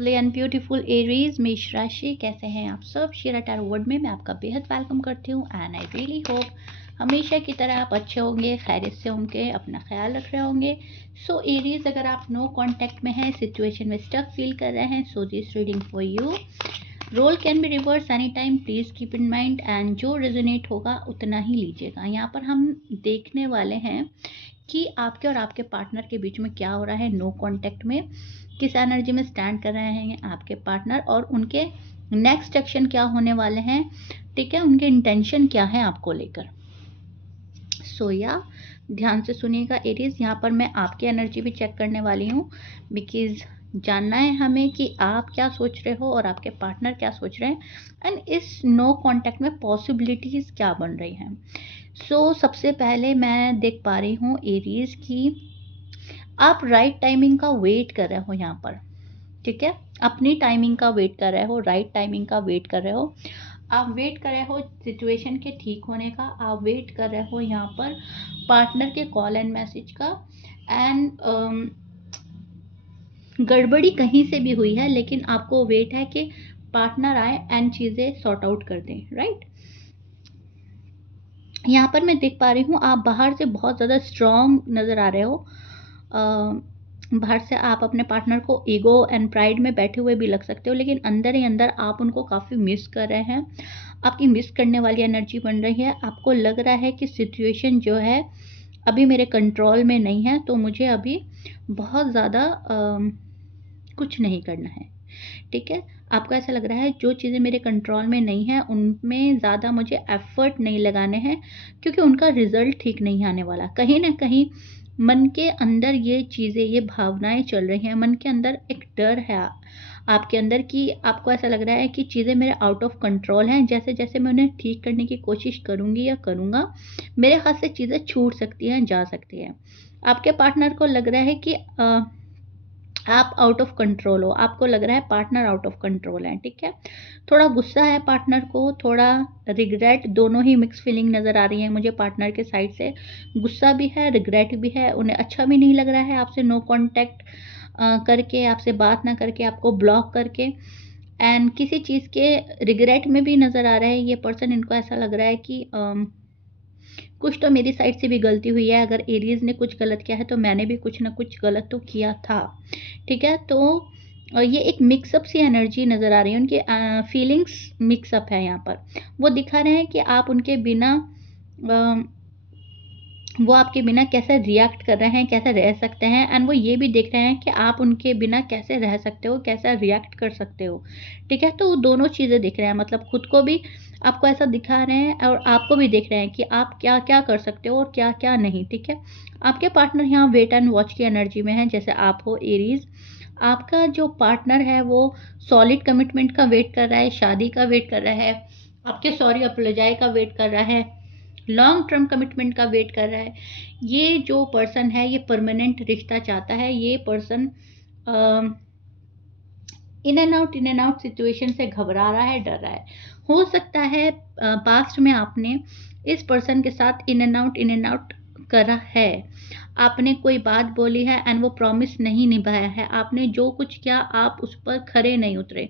Lovely and beautiful Aries मेष राशि, कैसे हैं आप सब। शेरा टैरो वर्ड में मैं आपका बेहद वेलकम करती हूँ एंड आई रियली होप हमेशा की तरह आप अच्छे होंगे, खैरियत से होंगे, अपना ख्याल रख रहे होंगे। सो एरीज, अगर आप नो कांटेक्ट में हैं, सिचुएशन में स्टक फील कर रहे हैं, so this reading for you. Role can be reverse any time, please keep in mind and जो रेजोनेट होगा उतना ही लीजिएगा। यहाँ पर हम देखने वाले हैं कि आपके और आपके पार्टनर के बीच में क्या हो रहा है नो कांटेक्ट में, किस एनर्जी में स्टैंड कर रहे हैं आपके पार्टनर और उनके नेक्स्ट एक्शन क्या होने वाले हैं। ठीक है, उनके इंटेंशन क्या है आपको लेकर। सो या ध्यान से सुनिएगा एरीज। यहाँ पर मैं आपकी एनर्जी भी चेक करने वाली हूँ, बिकॉज जानना है हमें कि आप क्या सोच रहे हो और आपके पार्टनर क्या सोच रहे हैं एंड इस नो कांटेक्ट में पॉसिबिलिटीज क्या बन रही हैं। सो सबसे पहले मैं देख पा रही हूँ एरीज की आप राइट टाइमिंग का वेट कर रहे हो यहाँ पर। ठीक है, अपनी टाइमिंग का वेट कर रहे हो, राइट टाइमिंग का वेट कर रहे हो। आप वेट कर रहे हो सिचुएशन के ठीक होने का, आप वेट कर रहे हो यहाँ पर पार्टनर के कॉल एंड मैसेज का। एंड गड़बड़ी कहीं से भी हुई है, लेकिन आपको वेट है कि पार्टनर आए एंड चीज़ें सॉर्ट आउट कर दें। राइट, यहाँ पर मैं देख पा रही हूँ आप बाहर से बहुत ज़्यादा स्ट्रॉन्ग नज़र आ रहे हो। बाहर से आप अपने पार्टनर को ईगो एंड प्राइड में बैठे हुए भी लग सकते हो, लेकिन अंदर ही अंदर आप उनको काफ़ी मिस कर रहे हैं। आपकी मिस करने वाली एनर्जी बन रही है। आपको लग रहा है कि सिचुएशन जो है अभी मेरे कंट्रोल में नहीं है, तो मुझे अभी बहुत ज़्यादा कुछ नहीं करना है। ठीक है, आपको ऐसा लग रहा है जो चीज़ें मेरे कंट्रोल में नहीं है उनमें ज़्यादा मुझे एफर्ट नहीं लगाने हैं, क्योंकि उनका रिजल्ट ठीक नहीं आने वाला। कहीं ना कहीं मन के अंदर ये चीज़ें, ये भावनाएं चल रही हैं। मन के अंदर एक डर है आपके अंदर कि आपको ऐसा लग रहा है कि चीज़ें मेरे आउट ऑफ कंट्रोल हैं। जैसे जैसे मैं उन्हें ठीक करने की कोशिश करूँगी या करूँगा, मेरे हाथ से चीज़ें छूट सकती हैं, जा सकती हैं। आपके पार्टनर को लग रहा है कि आप आउट ऑफ कंट्रोल हो। आपको लग रहा है पार्टनर आउट ऑफ कंट्रोल है। ठीक है, थोड़ा गुस्सा है पार्टनर को, थोड़ा रिग्रेट, दोनों ही मिक्स फीलिंग नज़र आ रही है मुझे पार्टनर के साइड से। गुस्सा भी है, रिग्रेट भी है। उन्हें अच्छा भी नहीं लग रहा है आपसे नो कांटेक्ट करके, आपसे बात ना करके, आपको ब्लॉक करके। एंड किसी चीज़ के रिग्रेट में भी नज़र आ रहा है ये पर्सन। इनको ऐसा लग रहा है कि कुछ तो मेरी साइड से भी गलती हुई है। अगर एरीज ने कुछ गलत किया है तो मैंने भी कुछ ना कुछ गलत तो किया था। ठीक है, तो ये एक मिक्सअप सी एनर्जी नज़र आ रही है। उनकी फीलिंग्स मिक्सअप है यहाँ पर। वो दिखा रहे हैं कि आप उनके बिना वो आपके बिना कैसे रिएक्ट कर रहे हैं, कैसे रह सकते हैं। एंड वो ये भी देख रहे हैं कि आप उनके बिना कैसे रह सकते हो, कैसा रिएक्ट कर सकते हो। ठीक है, तो वो दोनों चीज़ें दिख रहे हैं, मतलब खुद को भी आपको ऐसा दिखा रहे हैं और आपको भी देख रहे हैं कि आप क्या क्या कर सकते हो और क्या क्या नहीं। ठीक है, आपके पार्टनर यहाँ वेट एंड वॉच की एनर्जी में है, जैसे आप हो एरीज। आपका जो पार्टनर है वो सॉलिड कमिटमेंट का वेट कर रहा है, शादी का वेट कर रहा है, आपके सॉरी अपोलोजाई का वेट कर रहा है, लॉन्ग टर्म कमिटमेंट का वेट कर रहा है। ये जो पर्सन है ये परमानेंट रिश्ता चाहता है। ये person in and out situation से घबरा रहा है, डर रहा है। हो सकता है पास्ट में आपने इस पर्सन के साथ इन एंड आउट करा है। आपने कोई बात बोली है एंड वो प्रॉमिस नहीं निभाया है। आपने जो कुछ किया आप उस पर खरे नहीं उतरे।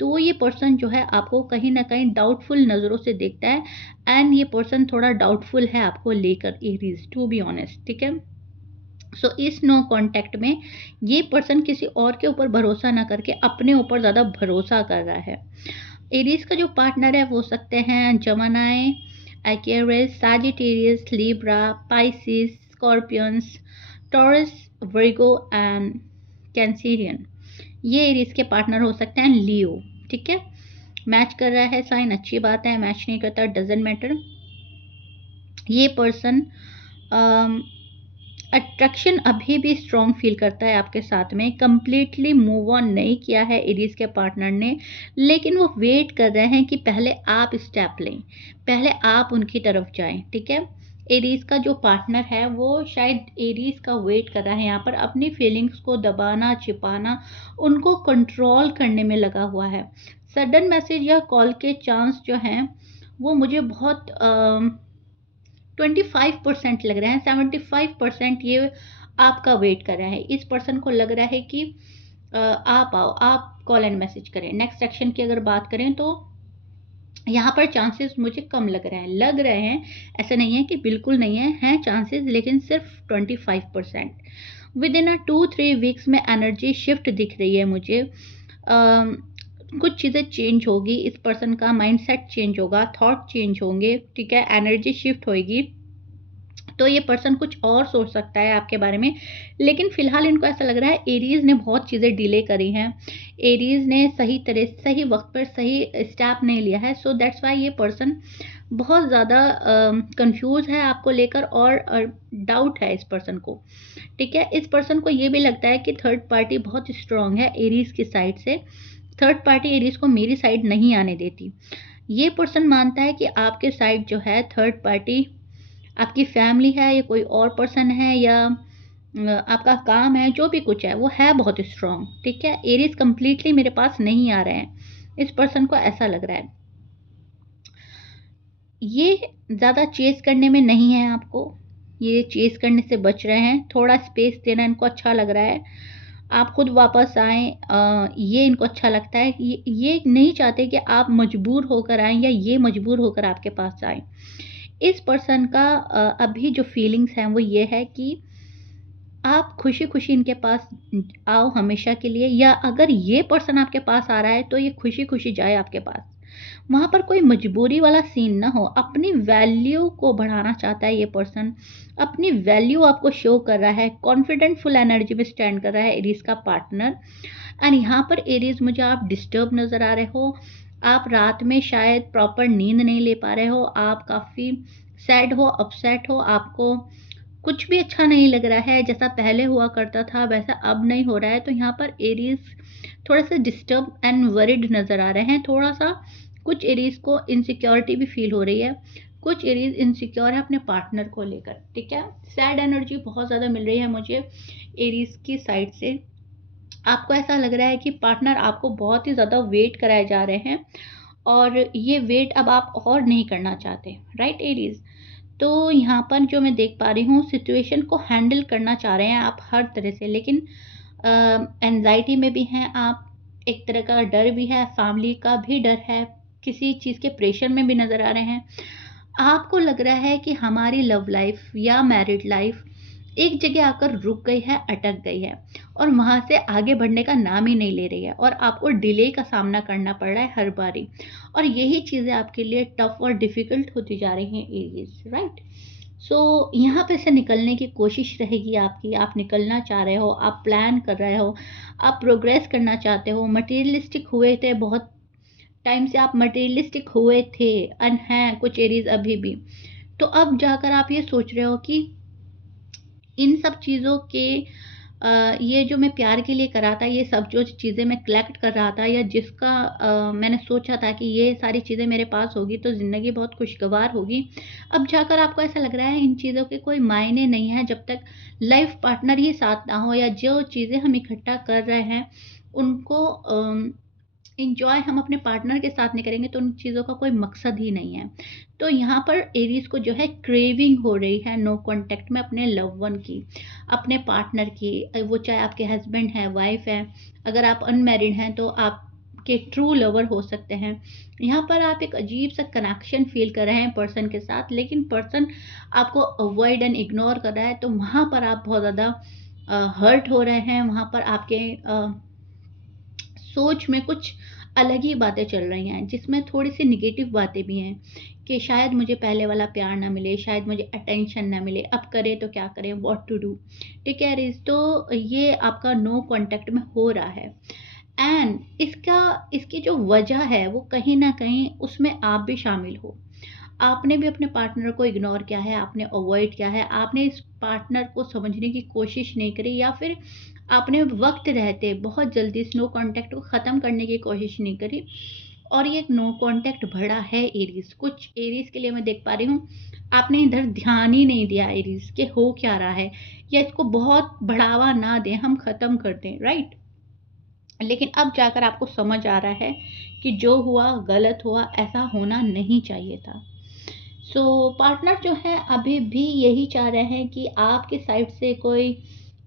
तो ये पर्सन जो है आपको कहीं ना कहीं डाउटफुल नज़रों से देखता है। एंड ये पर्सन थोड़ा डाउटफुल है आपको लेकर एरीज, टू बी ऑनेस्ट। ठीक है, सो इस नो कांटेक्ट में ये पर्सन किसी और के ऊपर भरोसा ना करके अपने ऊपर ज़्यादा भरोसा कर रहा है। एरीज का जो पार्टनर है वो हो सकते हैं Gemini, Aquarius, Sagittarius, Libra, Pisces, Scorpions, Taurus, Virgo and Cancerian. ये एरीज के पार्टनर हो सकते हैं। लियो, ठीक है, मैच कर रहा है साइन, अच्छी बात है। मैच नहीं करता, डजेंट मैटर। ये पर्सन अट्रैक्शन अभी भी स्ट्रॉन्ग फील करता है आपके साथ में। कंप्लीटली मूव ऑन नहीं किया है एरीज के पार्टनर ने, लेकिन वो वेट कर रहे हैं कि पहले आप स्टेप लें, पहले आप उनकी तरफ जाएं। ठीक है, एरीज का जो पार्टनर है वो शायद एरीज का वेट कर रहा है यहाँ पर, अपनी फीलिंग्स को दबाना, छिपाना, उनको कंट्रोल करने में लगा हुआ है। सडन मैसेज या कॉल के चांस जो हैं वो मुझे बहुत 25% लग रहा है। 75% ये आपका वेट कर रहा है। इस पर्सन को लग रहा है कि आप आओ, आप कॉल एंड मैसेज करें। नेक्स्ट एक्शन की अगर बात करें तो यहाँ पर चांसेस मुझे कम लग रहे हैं, ऐसा नहीं है कि बिल्कुल नहीं है, हैं चांसेस, लेकिन सिर्फ 25%। विद इन 2-3 वीक्स में एनर्जी शिफ्ट दिख रही है मुझे। कुछ चीज़ें चेंज होगी, इस पर्सन का माइंडसेट चेंज होगा, थॉट चेंज होंगे, ठीक है, एनर्जी शिफ्ट होएगी। तो ये पर्सन कुछ और सोच सकता है आपके बारे में, लेकिन फिलहाल इनको ऐसा लग रहा है एरीज ने बहुत चीज़ें डिले करी हैं, एरीज ने सही तरह सही वक्त पर सही स्टेप नहीं लिया है। सो दैट्स वाई ये पर्सन बहुत ज़्यादा कंफ्यूज है आपको लेकर, और डाउट है इस पर्सन को, ठीक है। इस पर्सन को ये भी लगता है कि थर्ड पार्टी बहुत स्ट्रांग है एरीज की साइड से, थर्ड पार्टी एरीज को मेरी साइड नहीं आने देती। ये पर्सन मानता है कि आपके साइड जो है थर्ड पार्टी आपकी फैमिली है या कोई और पर्सन है या आपका काम है, जो भी कुछ है वो है बहुत स्ट्रांग, ठीक है। एरीज कंप्लीटली मेरे पास नहीं आ रहे हैं, इस पर्सन को ऐसा लग रहा है। ये ज़्यादा चेस करने में नहीं है आपको, ये चेस करने से बच रहे हैं, थोड़ा स्पेस देना इनको अच्छा लग रहा है, आप खुद वापस आएँ, ये इनको अच्छा लगता है। ये नहीं चाहते कि आप मजबूर होकर आएँ या ये मजबूर होकर आपके पास आएँ। इस पर्सन का अभी जो फीलिंग्स हैं वो ये है कि आप खुशी-खुशी इनके पास आओ हमेशा के लिए, या अगर ये पर्सन आपके पास आ रहा है तो ये खुशी-खुशी जाए आपके पास। वहाँ पर कोई मजबूरी वाला सीन ना हो, अपनी वैल्यू को बढ़ाना चाहता है ये पर्सन, अपनी वैल्यू आपको शो कर रहा है, कॉन्फिडेंट फुल एनर्जी में स्टैंड कर रहा है एरीज़ का पार्टनर। एंड यहाँ पर एरीज़ मुझे आप डिस्टर्ब नज़र आ रहे हो, आप रात में शायद प्रॉपर नींद नहीं ले पा रहे हो, आप काफ़ी सैड हो, अपसेट हो, आपको कुछ भी अच्छा नहीं लग रहा है, जैसा पहले हुआ करता था वैसा अब नहीं हो रहा है। तो यहाँ पर एरीज़ थोड़े-से डिस्टर्ब एंड वरिड नज़र आ रहे हैं, थोड़ा-सा कुछ एरीज़ को इनसिक्योरिटी भी फ़ील हो रही है, कुछ एरीज़ इनसिक्योर है अपने पार्टनर को लेकर, ठीक है। सैड एनर्जी बहुत ज़्यादा मिल रही है मुझे एरीज़ की साइड से। आपको ऐसा लग रहा है कि पार्टनर आपको बहुत ही ज़्यादा वेट कराए जा रहे हैं, और ये वेट अब आप और नहीं करना चाहते, राइट एरीज़। तो यहाँ पर जो मैं देख पा रही हूँ, सिचुएशन को हैंडल करना चाह रहे हैं आप हर तरह से, लेकिन एंग्ज़ायटी में भी हैं आप, एक तरह का डर भी है, फैमिली का भी डर है, किसी चीज़ के प्रेशर में भी नज़र आ रहे हैं। आपको लग रहा है कि हमारी लव लाइफ़ या मैरिड लाइफ़ एक जगह आकर रुक गई है, अटक गई है, और वहाँ से आगे बढ़ने का नाम ही नहीं ले रही है, और आपको डिले का सामना करना पड़ रहा है हर बारी, और यही चीज़ें आपके लिए टफ और डिफ़िकल्ट होती जा रही हैं एरीज़, राइट। सो यहाँ पे से निकलने की कोशिश रहेगी आपकी, आप निकलना चाह रहे हो, आप प्लान कर रहे हो, आप प्रोग्रेस करना चाहते हो, मटेरियलिस्टिक हुए थे बहुत टाइम से, आप मटेरियलिस्टिक हुए थे एंड हैं कुछ एरीज़ अभी भी। तो अब जाकर आप ये सोच रहे हो कि इन सब चीज़ों के ये जो मैं प्यार के लिए करा था, ये सब जो चीज़ें मैं कलेक्ट कर रहा था, या जिसका मैंने सोचा था कि ये सारी चीज़ें मेरे पास होगी तो ज़िंदगी बहुत खुशगवार होगी, अब जाकर आपको ऐसा लग रहा है इन चीज़ों के कोई मायने नहीं है जब तक लाइफ पार्टनर ही साथ ना हो, या जो चीज़ें हम इकट्ठा कर रहे हैं उनको एन्जॉय हम अपने पार्टनर के साथ नहीं करेंगे तो उन चीज़ों का कोई मकसद ही नहीं है। तो यहाँ पर एरीज़ को जो है क्रेविंग हो रही है नो कॉन्टैक्ट में अपने लव वन की, अपने पार्टनर की, वो चाहे आपके हस्बैंड हैं, वाइफ़ हैं, अगर आप अनमैरिड हैं तो आपके ट्रू लवर हो सकते हैं। यहाँ पर आप एक अजीब-सा कनेक्शन फ़ील कर रहे हैं पर्सन के साथ, लेकिन पर्सन आपको अवॉइड एंड इग्नोर कर रहा है, तो वहाँ पर आप बहुत ज़्यादा हर्ट हो रहे हैं, वहाँ पर आपके सोच में कुछ अलग ही बातें चल रही हैं, जिसमें थोड़ी-सी नेगेटिव बातें भी हैं कि शायद मुझे पहले वाला प्यार ना मिले, शायद मुझे अटेंशन ना मिले, अब करें तो क्या करें, व्हाट टू डू, ठीक है रिज़। तो ये आपका नो कॉन्टैक्ट में हो रहा है, एंड इसकी जो वजह है वो कहीं न कहीं उसमें आप भी शामिल हो। आपने भी अपने पार्टनर को इग्नोर किया है, आपने अवॉइड किया है, आपने इस पार्टनर को समझने की कोशिश नहीं करी, या फिर आपने वक़्त रहते बहुत जल्दी इस नो कॉन्टैक्ट को ख़त्म करने की कोशिश नहीं करी, और ये एक नो कॉन्टैक्ट बढ़ा है एरीज़। कुछ एरीज़ के लिए मैं देख पा रही हूँ, आपने इधर ध्यान ही नहीं दिया एरीज़ कि हो क्या रहा है, या इसको बहुत बढ़ावा ना दें, हम ख़त्म कर दें, राइट? लेकिन अब जाकर आपको समझ आ रहा है कि जो हुआ गलत हुआ, ऐसा होना नहीं चाहिए था। सो पार्टनर जो है अभी भी यही चाह रहे हैं कि आपकी साइड से कोई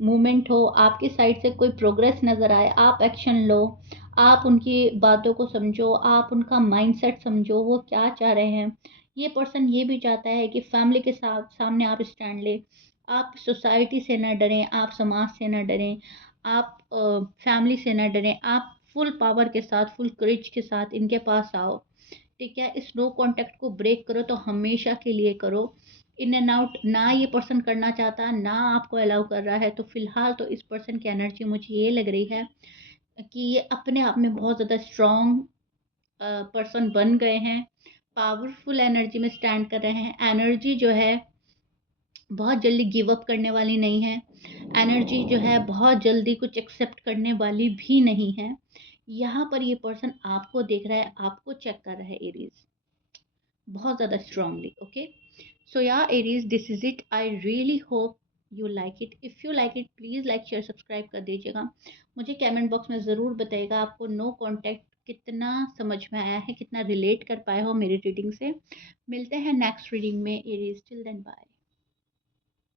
मूवमेंट हो, आपकी साइड से कोई प्रोग्रेस नज़र आए, आप एक्शन लो, आप उनकी बातों को समझो, आप उनका माइंडसेट समझो, वो क्या चाह रहे हैं। ये पर्सन ये भी चाहता है कि फैमिली के साथ सामने आप स्टैंड लें, आप सोसाइटी से ना डरें, आप समाज से ना डरें, आप फैमिली से ना डरें, आप फुल पावर के साथ, फुल करेज के साथ इनके पास आओ। ठीक है, इस नो कांटेक्ट को ब्रेक करो तो हमेशा के लिए करो। इन एंड आउट ना ये पर्सन करना चाहता, ना आपको अलाउ कर रहा है, तो फिलहाल तो इस पर्सन की एनर्जी मुझे ये लग रही है कि ये अपने आप में बहुत ज़्यादा स्ट्रॉन्ग पर्सन बन गए हैं, पावरफुल एनर्जी में स्टैंड कर रहे हैं। एनर्जी जो है बहुत जल्दी गिव अप करने वाली नहीं है, एनर्जी जो है बहुत जल्दी कुछ एक्सेप्ट करने वाली भी नहीं है। यहाँ पर ये पर्सन आपको देख रहा है, आपको चेक कर रहा है एरीज, बहुत ज़्यादा स्ट्रांगली। ओके, सो या Aries, this is it. I really hope you like it. If you like it, please like share subscribe कर दीजिएगा। मुझे कमेंट बॉक्स में ज़रूर बताइएगा आपको नो कॉन्टैक्ट कितना समझ में आया है, कितना रिलेट कर पाए हो मेरी रीडिंग से। मिलते हैं नेक्स्ट रीडिंग में एरीज, टिल देन बाय।